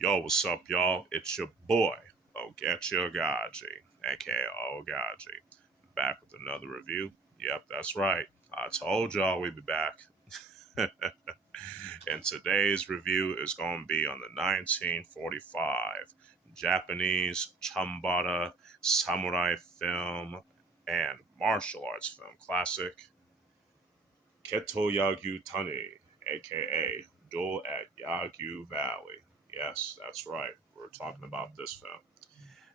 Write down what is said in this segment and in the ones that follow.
Yo, what's up, y'all? It's your boy, Oaghaji, aka Oaghaji, back with another review. Yep, that's right. I told y'all we'd be back. And today's review is going to be on the 1945 Japanese Chambara samurai film and martial arts film classic, Ketto Yagyu Tani, aka Duel at Yagyu Valley. Yes, that's right. We're talking about this film.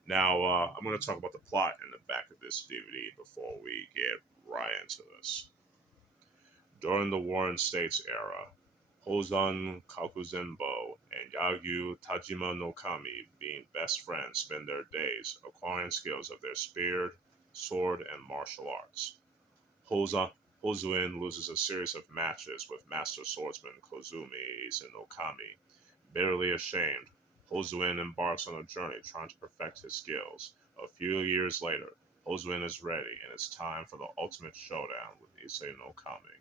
Now, I'm going to talk about the plot in the back of this DVD before we get right into this. During the Warring States era, Hozan Kakuzenbo and Yagyu Tajima no Kami, being best friends, spend their days acquiring skills of their spear, sword, and martial arts. Hoza, Hozuin loses a series of matches with master swordsman Kozumi Izanokami. Bitterly ashamed, Hozuin embarks on a journey trying to perfect his skills. A few years later, Hozuin is ready, and it's time for the ultimate showdown with Izanokami.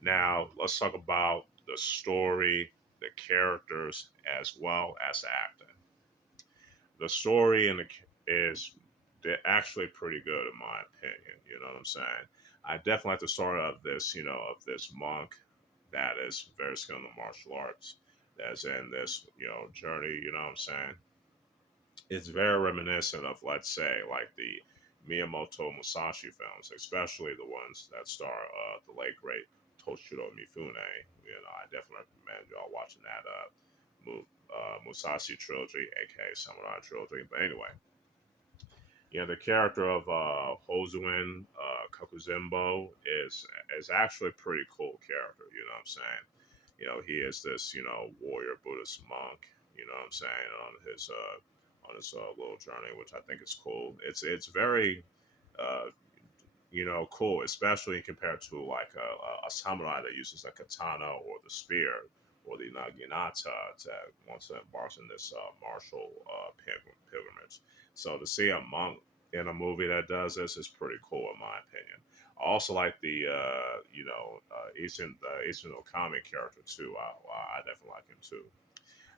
Now, let's talk about the story, the characters, as well as the acting. The story is actually pretty good in my opinion. You know what I'm saying? I definitely like the story of this, of this monk that is very skilled in martial arts, that's in this, journey. You know what I'm saying? It's very reminiscent of, let's say, like the Miyamoto Musashi films, especially the ones that star the late great Toshiro Mifune. I definitely recommend y'all watching that Musashi trilogy, aka Samurai trilogy. But anyway, the character of Hozuin Kakuzembo is actually a pretty cool character. You know what I'm saying? He is this warrior Buddhist monk. You know what I'm saying, on his little journey, which I think is cool. It's very cool, especially compared to like a samurai that uses a katana or the spear or the naginata to once it embarks in this martial pilgrimage. So to see a monk in a movie that does this is pretty cool in my opinion. I also like the Eastern Okami character too. I definitely like him too.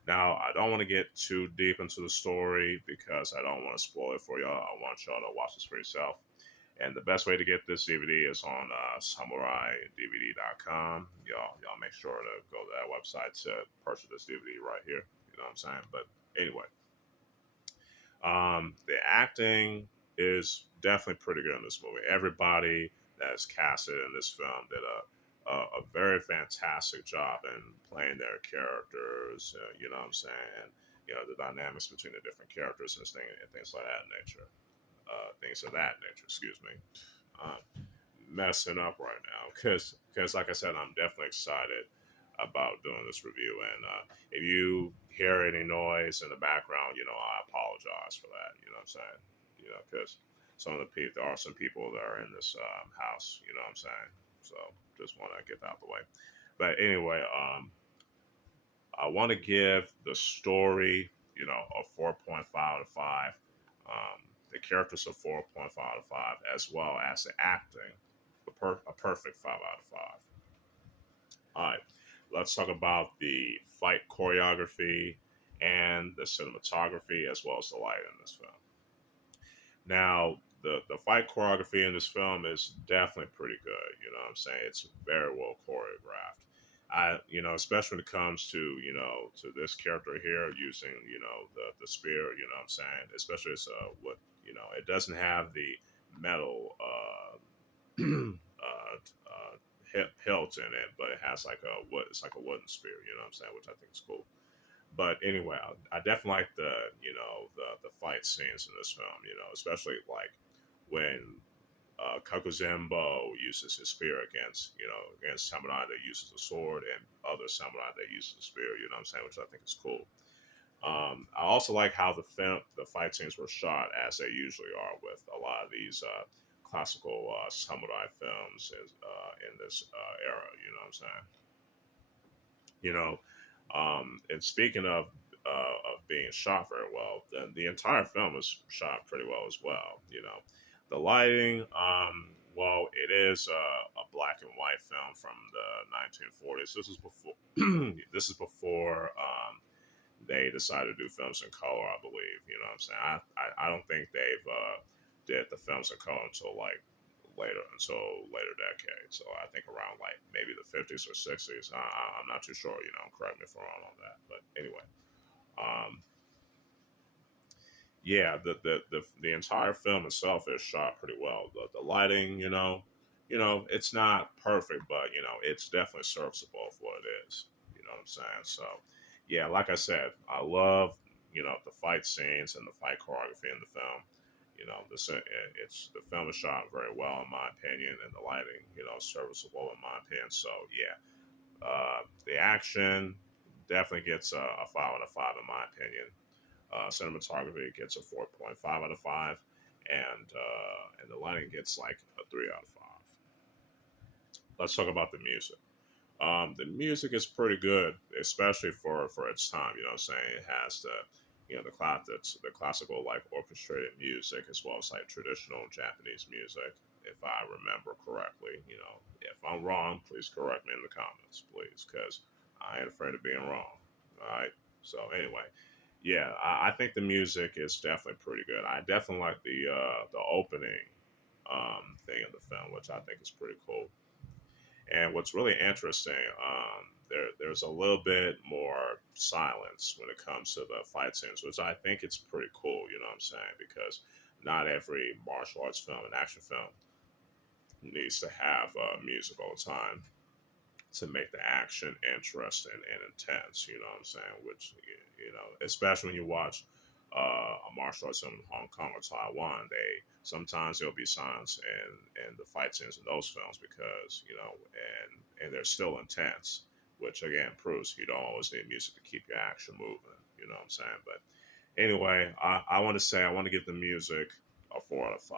Now, I don't want to get too deep into the story because I don't want to spoil it for y'all. I want y'all to watch this for yourself. And the best way to get this DVD is on SamuraiDVD.com. Y'all make sure to go to that website to purchase this DVD right here. You know what I'm saying? But anyway, the acting is definitely pretty good in this movie. Everybody that's casted in this film did a very fantastic job in playing their characters. You know what I'm saying? The dynamics between the different characters and things like that nature. Things of that nature. Excuse me. Uh, Messing up right now because like I said, I'm definitely excited about doing this review. And if you hear any noise in the background, I apologize for that. You know what I'm saying? Because some of the people, there are some people that are in this house. You know what I'm saying? So just want to get that out of the way. But anyway, I want to give the story, a 4.5 out of 5. The characters a 4.5 out of 5, as well as the acting, a perfect 5 out of 5. All right, let's talk about the fight choreography and the cinematography, as well as the light in this film. Now, the fight choreography in this film is definitely pretty good. You know what I'm saying? It's very well choreographed. Especially when it comes to, to this character here using, the spear, you know what I'm saying? Especially as what, it doesn't have the metal hilt in it, but it has like a wood, it's like a wooden spear, you know what I'm saying? Which I think is cool. But anyway, I definitely like the fight scenes in this film, especially like when Kakuzembo uses his spear against samurai that uses a sword and other samurai that uses a spear. You know what I'm saying? Which I think is cool. I also like how the fight scenes were shot as they usually are with a lot of these classical samurai films in this era. You know what I'm saying? You know, and speaking of being shot very well, the entire film was shot pretty well as well. The lighting, well, it is a black and white film from the 1940s. This is before. This is before. they decided to do films in color, I believe. You know what I'm saying? I don't think they've did the films in color until later decade. So I think around like maybe the 50s or 60s. I'm not too sure. You know, correct me if I'm wrong on that. But anyway, um, yeah, the entire film itself is shot pretty well. The lighting, it's not perfect, but it's definitely serviceable for what it is. You know what I'm saying? So, yeah, like I said, I love the fight scenes and the fight choreography in the film. The film is shot very well in my opinion, and the lighting, serviceable in my opinion. So, yeah, the action definitely gets a 5 out of 5 in my opinion. Cinematography gets a 4.5 out of 5, and the lighting gets like a 3 out of 5. Let's talk about the music. The music is pretty good, especially for its time. You know what I'm saying? It has the classical like orchestrated music as well as like traditional Japanese music. If I remember correctly, if I'm wrong, please correct me in the comments, please, because I ain't afraid of being wrong. All right. So anyway, yeah, I think the music is definitely pretty good. I definitely like the opening thing of the film, which I think is pretty cool. And what's really interesting, there's a little bit more silence when it comes to the fight scenes, which I think it's pretty cool. You know what I'm saying? Because not every martial arts film and action film needs to have music all the time to make the action interesting and intense. You know what I'm saying? Which especially when you watch a martial arts film in Hong Kong or Taiwan, they sometimes there'll be signs and the fight scenes in those films because and they're still intense, which again proves you don't always need music to keep your action moving. You know what I'm saying? But anyway, I want to say I want to give the music a 4 out of 5.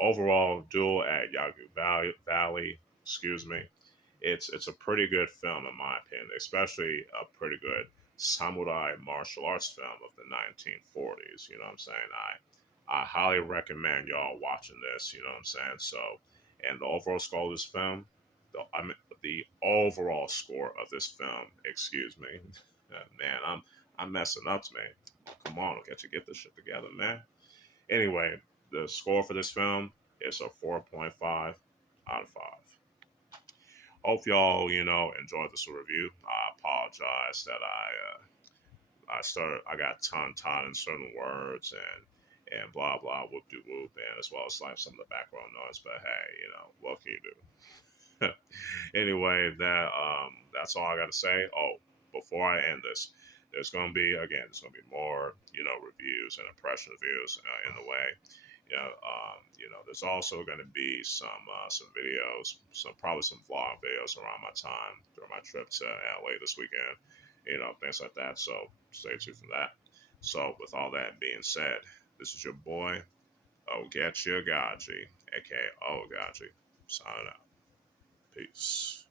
Overall, Duel at Yagyu Valley, excuse me, it's a pretty good film in my opinion, especially a pretty good samurai martial arts film of the 1940s. You know what I'm saying? I highly recommend y'all watching this. You know what I'm saying? So, and the overall score of this film, I mean, the overall score of this film, excuse me, man, I'm messing up, man. Come on, can't you get this shit together, man? Anyway, the score for this film is a 4.5 out of 5. Hope y'all, enjoyed this review. I apologize that I got tongue tied in certain words and blah blah whoop de whoop, and as well as like some of the background noise. But hey, what can you do? Anyway, that's all I got to say. Oh, before I end this, there's gonna be more reviews and impression reviews in the way. There's also going to be some videos, probably some vlog videos around my time during my trip to LA this weekend, things like that. So stay tuned for that. So with all that being said, this is your boy Oaghaji, aka Oaghaji, signing out. Peace.